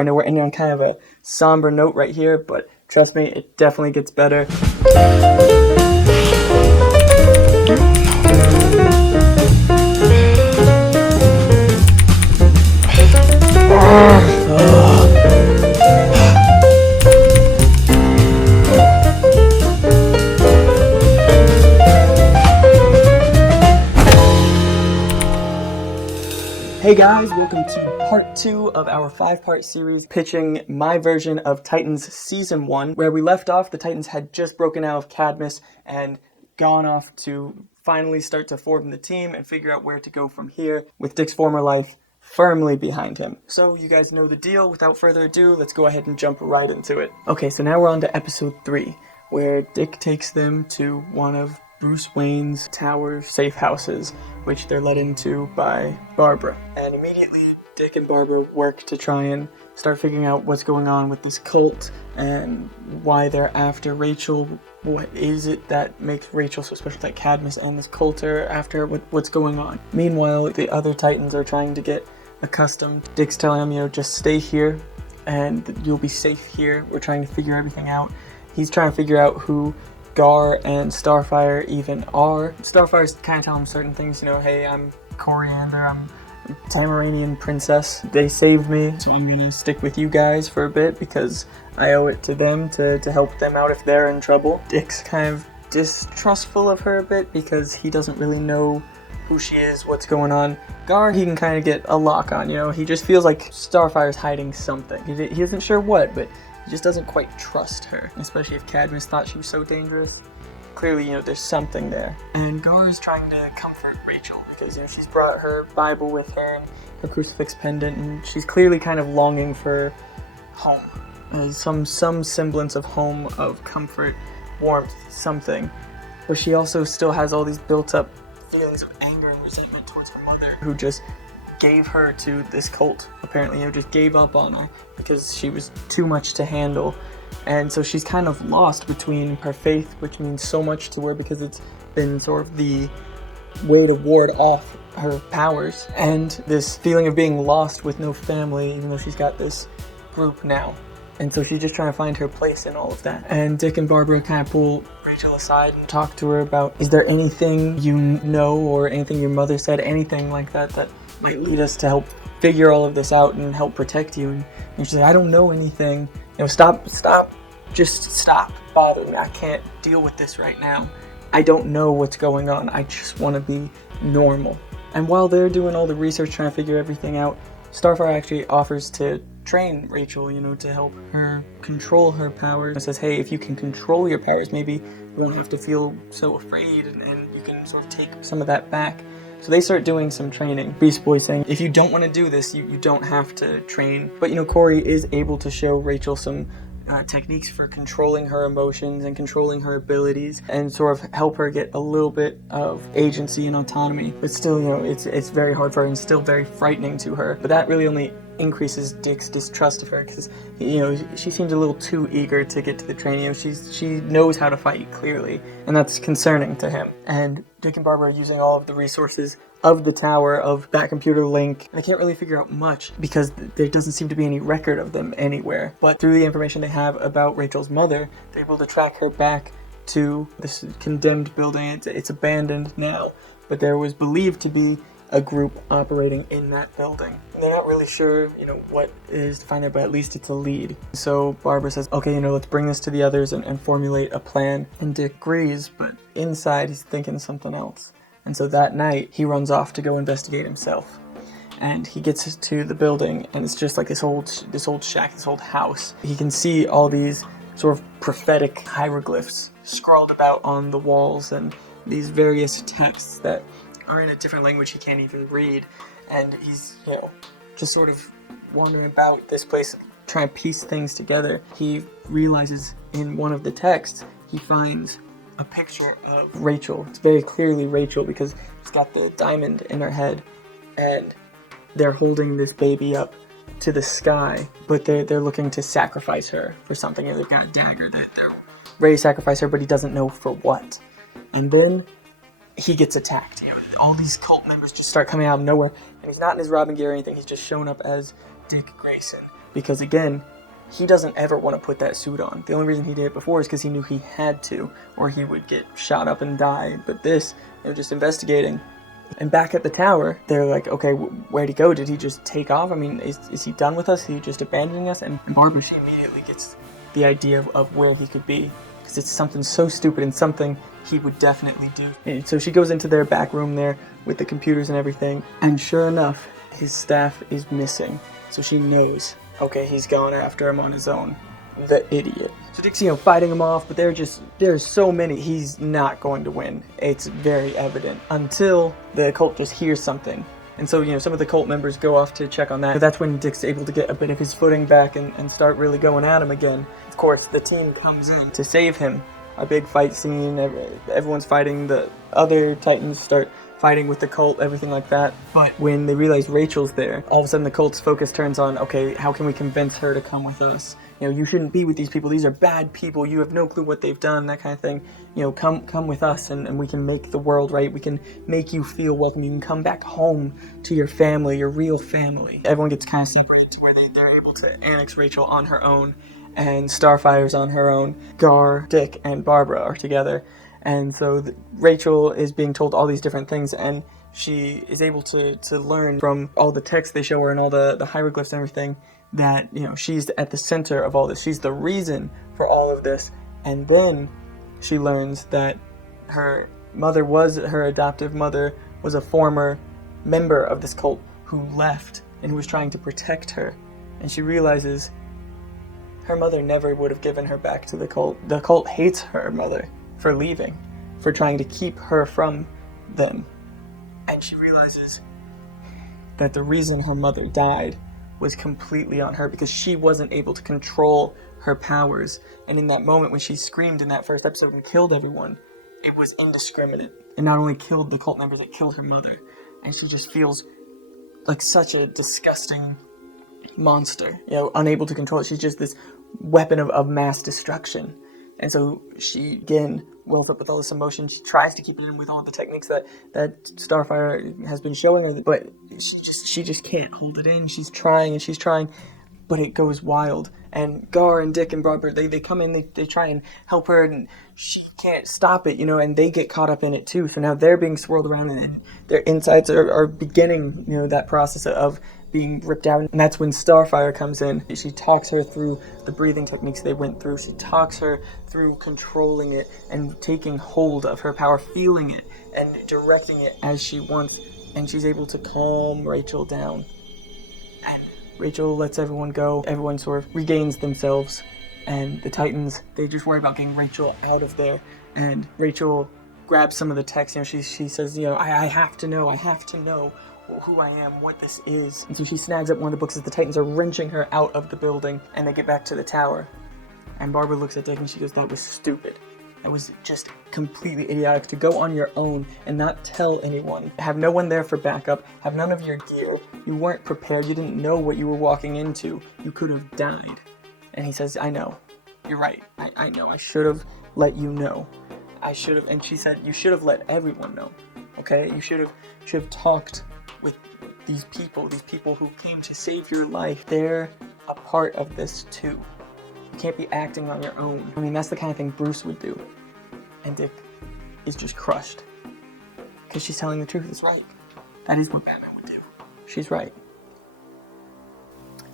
I know we're ending on kind of a somber note right here, but trust me, it definitely gets better. Hey guys, welcome to part 2 of our 5-part series pitching my version of Titans Season 1. Where we left off, the Titans had just broken out of Cadmus and gone off to finally start to form the team and figure out where to go from here, with Dick's former life firmly behind him. So you guys know the deal. Without further ado, let's go ahead and jump right into it. Okay, so now we're on to episode 3, where Dick takes them to one of Bruce Wayne's tower safe houses, which they're led into by Barbara. And immediately, Dick and Barbara work to try and start figuring out what's going on with this cult and why they're after Rachel. What is it that makes Rachel so special that Cadmus and this cult are after? What's going on? Meanwhile, the other Titans are trying to get accustomed. Dick's telling them, just stay here and you'll be safe here. We're trying to figure everything out. He's trying to figure out who Gar and Starfire even are. Starfire's kind of telling him certain things, hey, I'm Coriander, I'm Tamaranian princess. They saved me, so I'm gonna stick with you guys for a bit because I owe it to them to help them out if they're in trouble. Dick's kind of distrustful of her a bit because he doesn't really know who she is, what's going on. Gar, he can kind of get a lock on, he just feels like Starfire's hiding something. He isn't sure what, but he just doesn't quite trust her, especially if Cadmus thought she was so dangerous. Clearly, there's something there. And Gar is trying to comfort Rachel because, she's brought her Bible with her and her crucifix pendant, and she's clearly kind of longing for home. Some semblance of home, of comfort, warmth, something. But she also still has all these built-up feelings of anger and resentment towards her mother, who just gave her to this cult, apparently, just gave up on her because she was too much to handle. And so she's kind of lost between her faith, which means so much to her because it's been sort of the way to ward off her powers, and this feeling of being lost with no family, even though she's got this group now. And so she's just trying to find her place in all of that. And Dick and Barbara kind of pull Rachel aside and talk to her about, is there anything you know or anything your mother said, anything like that might lead us to help figure all of this out and help protect you? And she's like, I don't know anything. Stop, just stop bothering me. I can't deal with this right now. I don't know what's going on. I just want to be normal. And while they're doing all the research, trying to figure everything out, Starfire actually offers to train Rachel, to help her control her powers. It says, hey, if you can control your powers, maybe you won't have to feel so afraid and you can sort of take some of that back. So they start doing some training. Beast Boy saying, if you don't want to do this, you don't have to train. But, Corey is able to show Rachel some techniques for controlling her emotions and controlling her abilities and sort of help her get a little bit of agency and autonomy. But still, it's very hard for her and still very frightening to her. But that really only increases Dick's distrust of her because, she seems a little too eager to get to the training. She knows how to fight, clearly, and that's concerning to him. And Dick and Barbara are using all of the resources of the tower, of that computer link. And they can't really figure out much because there doesn't seem to be any record of them anywhere. But through the information they have about Rachel's mother, they're able to track her back to this condemned building. It's abandoned now, but there was believed to be a group operating in that building. And they're not really sure, what is to find there, but at least it's a lead. So Barbara says, okay, let's bring this to the others and formulate a plan. And Dick agrees, but inside he's thinking something else. And so that night, he runs off to go investigate himself. And he gets to the building, and it's just like this old shack, this old house. He can see all these sort of prophetic hieroglyphs scrawled about on the walls and these various texts that are in a different language he can't even read. And he's, just sort of wandering about this place, trying to piece things together. He realizes in one of the texts, he finds a picture of Rachel. It's very clearly Rachel because it's got the diamond in her head, and they're holding this baby up to the sky, but they're looking to sacrifice her for something. They've got a dagger that they're ready to sacrifice her, but he doesn't know for what. And then he gets attacked. All these cult members just start coming out of nowhere, and he's not in his Robin gear or anything. He's just shown up as Dick Grayson, because again, he doesn't ever want to put that suit on. The only reason he did it before is because he knew he had to, or he would get shot up and die. But this, they're just investigating. And back at the tower, they're like, okay, where'd he go? Did he just take off? I mean, is he done with us? Is he just abandoning us? And Barbara, she immediately gets the idea of where he could be, because it's something so stupid and something he would definitely do. And so she goes into their back room there with the computers and everything, and sure enough, his staff is missing. So she knows, okay, he's gone after him on his own. The idiot. So Dick's, fighting him off, but there's so many, he's not going to win. It's very evident until the cult just hears something. And so, some of the cult members go off to check on that. But that's when Dick's able to get a bit of his footing back and start really going at him again. Of course, the team comes in to save him. A big fight scene, everyone's fighting, the other Titans start fighting with the cult, everything like that. But when they realize Rachel's there, all of a sudden the cult's focus turns on, okay, how can we convince her to come with us? You shouldn't be with these people. These are bad people. You have no clue what they've done, that kind of thing. Come with us and we can make the world right. We can make you feel welcome. You can come back home to your family, your real family. Everyone gets kind of separated to where they're able to annex Rachel on her own, and Starfire's on her own. Gar, Dick, and Barbara are together. And so Rachel is being told all these different things, and she is able to learn from all the text they show her and all the hieroglyphs and everything that, she's at the center of all this. She's the reason for all of this. And then she learns that her adoptive mother was a former member of this cult who left and who was trying to protect her. And she realizes her mother never would have given her back to the cult. The cult hates her mother for leaving, for trying to keep her from them. And she realizes that the reason her mother died was completely on her, because she wasn't able to control her powers. And in that moment when she screamed in that first episode and killed everyone, it was indiscriminate. It not only killed the cult members, it killed her mother. And she just feels like such a disgusting monster, unable to control it. She's just this weapon of mass destruction. And so she, again, wells up with all this emotion. She tries to keep it in with all the techniques that Starfire has been showing her, but she just can't hold it in. She's trying, but it goes wild. And Gar and Dick and Barbara, they come in, they try and help her, and she can't stop it, and they get caught up in it too. So now they're being swirled around, and their insides are beginning, that process of being ripped out. And that's when Starfire comes in. She talks her through the breathing techniques they went through. She talks her through controlling it and taking hold of her power, feeling it and directing it as she wants. And she's able to calm Rachel down. And Rachel lets everyone go. Everyone sort of regains themselves. And the Titans, they just worry about getting Rachel out of there. And Rachel grabs some of the text. She says, I have to know who I am, what this is. And so she snags up one of the books as the Titans are wrenching her out of the building, and they get back to the tower. And Barbara looks at Dick and she goes, that was stupid. That was just completely idiotic to go on your own and not tell anyone. Have no one there for backup, have none of your gear. You weren't prepared, you didn't know what you were walking into. You could have died. And he says, I know. You're right. I know. I should have let you know. I should have. And she said, you should have let everyone know. Okay? You should have talked with these people who came to save your life. They're a part of this too. You can't be acting on your own. I mean, that's the kind of thing Bruce would do. And Dick is just crushed. Because she's telling the truth. It's right. That is what Batman would do. She's right.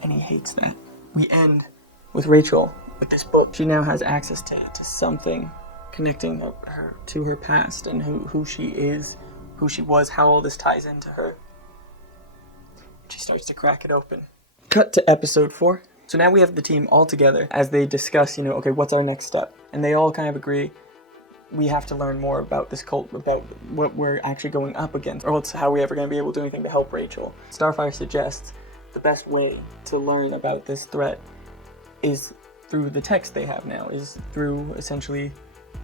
And he hates that. We end with Rachel with this book. She now has access to something connecting her to her past and who she is, who she was, how all this ties into her. She starts to crack it open. Cut to episode 4. So now we have the team all together as they discuss, okay, what's our next step? And they all kind of agree, we have to learn more about this cult, about what we're actually going up against, or else how are we ever going to be able to do anything to help Rachel. Starfire suggests the best way to learn about this threat is through the text they have now, is through essentially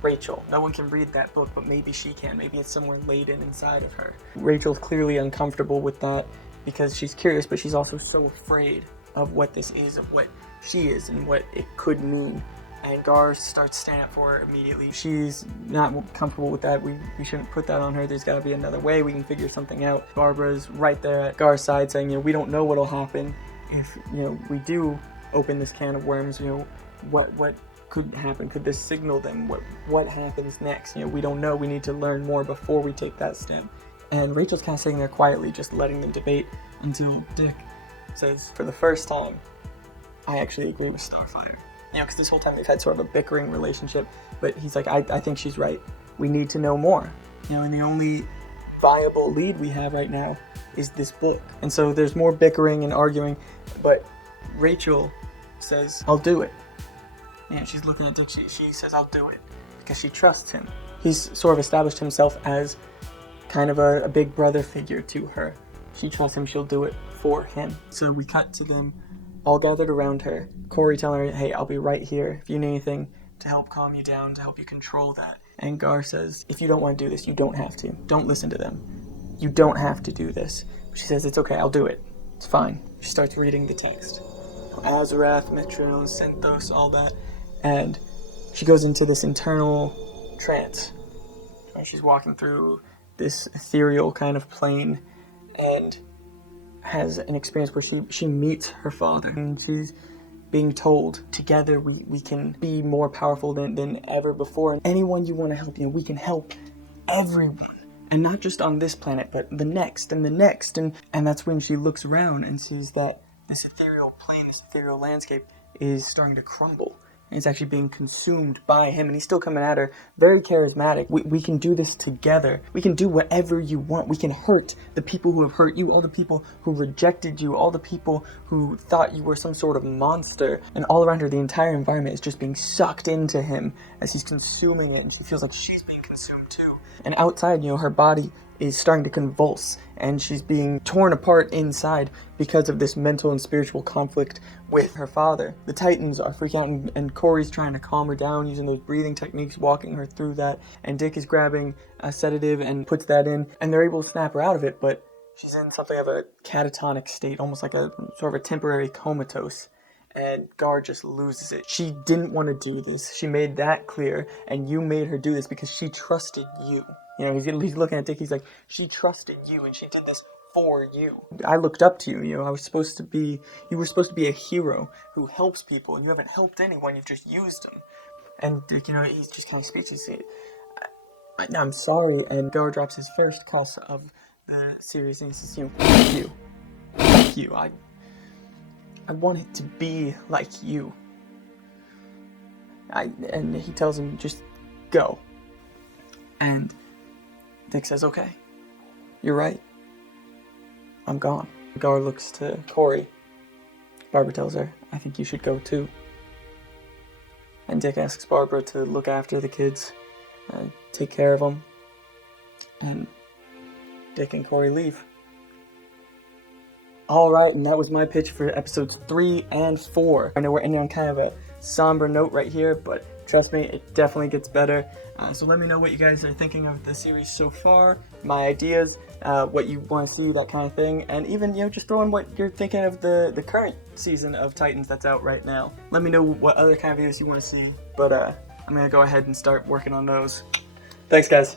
Rachel. No one can read that book, but maybe she can. Maybe it's somewhere laden inside of her. Rachel's clearly uncomfortable with that because she's curious, but she's also so afraid of what this is, of what she is, and what it could mean. And Gar starts standing up for her immediately. She's not comfortable with that. We shouldn't put that on her. There's got to be another way. We can figure something out. Barbara's right there at Gar's side saying, we don't know what'll happen if, we do open this can of worms, what could happen? Could this signal them? What happens next? We don't know. We need to learn more before we take that step. And Rachel's kind of sitting there quietly, just letting them debate until Dick says, for the first time, I actually agree with Starfire. Because this whole time they've had sort of a bickering relationship, but he's like, I think she's right. We need to know more. And the only viable lead we have right now is this book. And so there's more bickering and arguing, but Rachel says, I'll do it. And she's looking at Dick, she says, I'll do it, because she trusts him. He's sort of established himself as kind of a big brother figure to her. She trusts him, she'll do it for him. So we cut to them all gathered around her. Corey telling her, hey, I'll be right here if you need anything to help calm you down, to help you control that. And Gar says, if you don't want to do this, you don't have to. Don't listen to them. You don't have to do this. She says, it's okay, I'll do it. It's fine. She starts reading the text. Azarath, Metros, Synthos, all that. And she goes into this internal trance. She's walking through this ethereal kind of plane and has an experience where she meets her father. And she's being told, together we can be more powerful than ever before. And anyone you want to help, we can help everyone. And not just on this planet, but the next and the next. And that's when she looks around and sees that this ethereal plane, this ethereal landscape is starting to crumble. And it's actually being consumed by him. And he's still coming at her, very charismatic. We can do this together. We can do whatever you want. We can hurt the people who have hurt you, all the people who rejected you, all the people who thought you were some sort of monster. And all around her, the entire environment is just being sucked into him as he's consuming it. And she feels like she's being consumed too. And outside, her body is starting to convulse, and she's being torn apart inside because of this mental and spiritual conflict with her father. The Titans are freaking out, and Corey's trying to calm her down using those breathing techniques, walking her through that, and Dick is grabbing a sedative and puts that in, and they're able to snap her out of it, but she's in something of a catatonic state, almost like a sort of a temporary comatose. And Gar just loses it. She didn't want to do this. She made that clear, and you made her do this because she trusted you. He's looking at Dick, he's like, she trusted you, and she did this for you. I looked up to you, you were supposed to be a hero who helps people, and you haven't helped anyone, you've just used them. And Dick, he's just kind of speechless. I'm sorry, and Gar drops his first cuss of the series, and he says, fuck you. I want it to be like you. And he tells him, just go. And Dick says, okay, you're right. I'm gone. Gar looks to Corey. Barbara tells her, I think you should go too. And Dick asks Barbara to look after the kids, take care of them. And Dick and Corey leave. Alright, and that was my pitch for episodes 3 and 4. I know we're ending on kind of a somber note right here, but trust me, it definitely gets better. So let me know what you guys are thinking of the series so far, my ideas, what you want to see, that kind of thing, and even, just throw in what you're thinking of the current season of Titans that's out right now. Let me know what other kind of videos you want to see, but I'm going to go ahead and start working on those. Thanks, guys.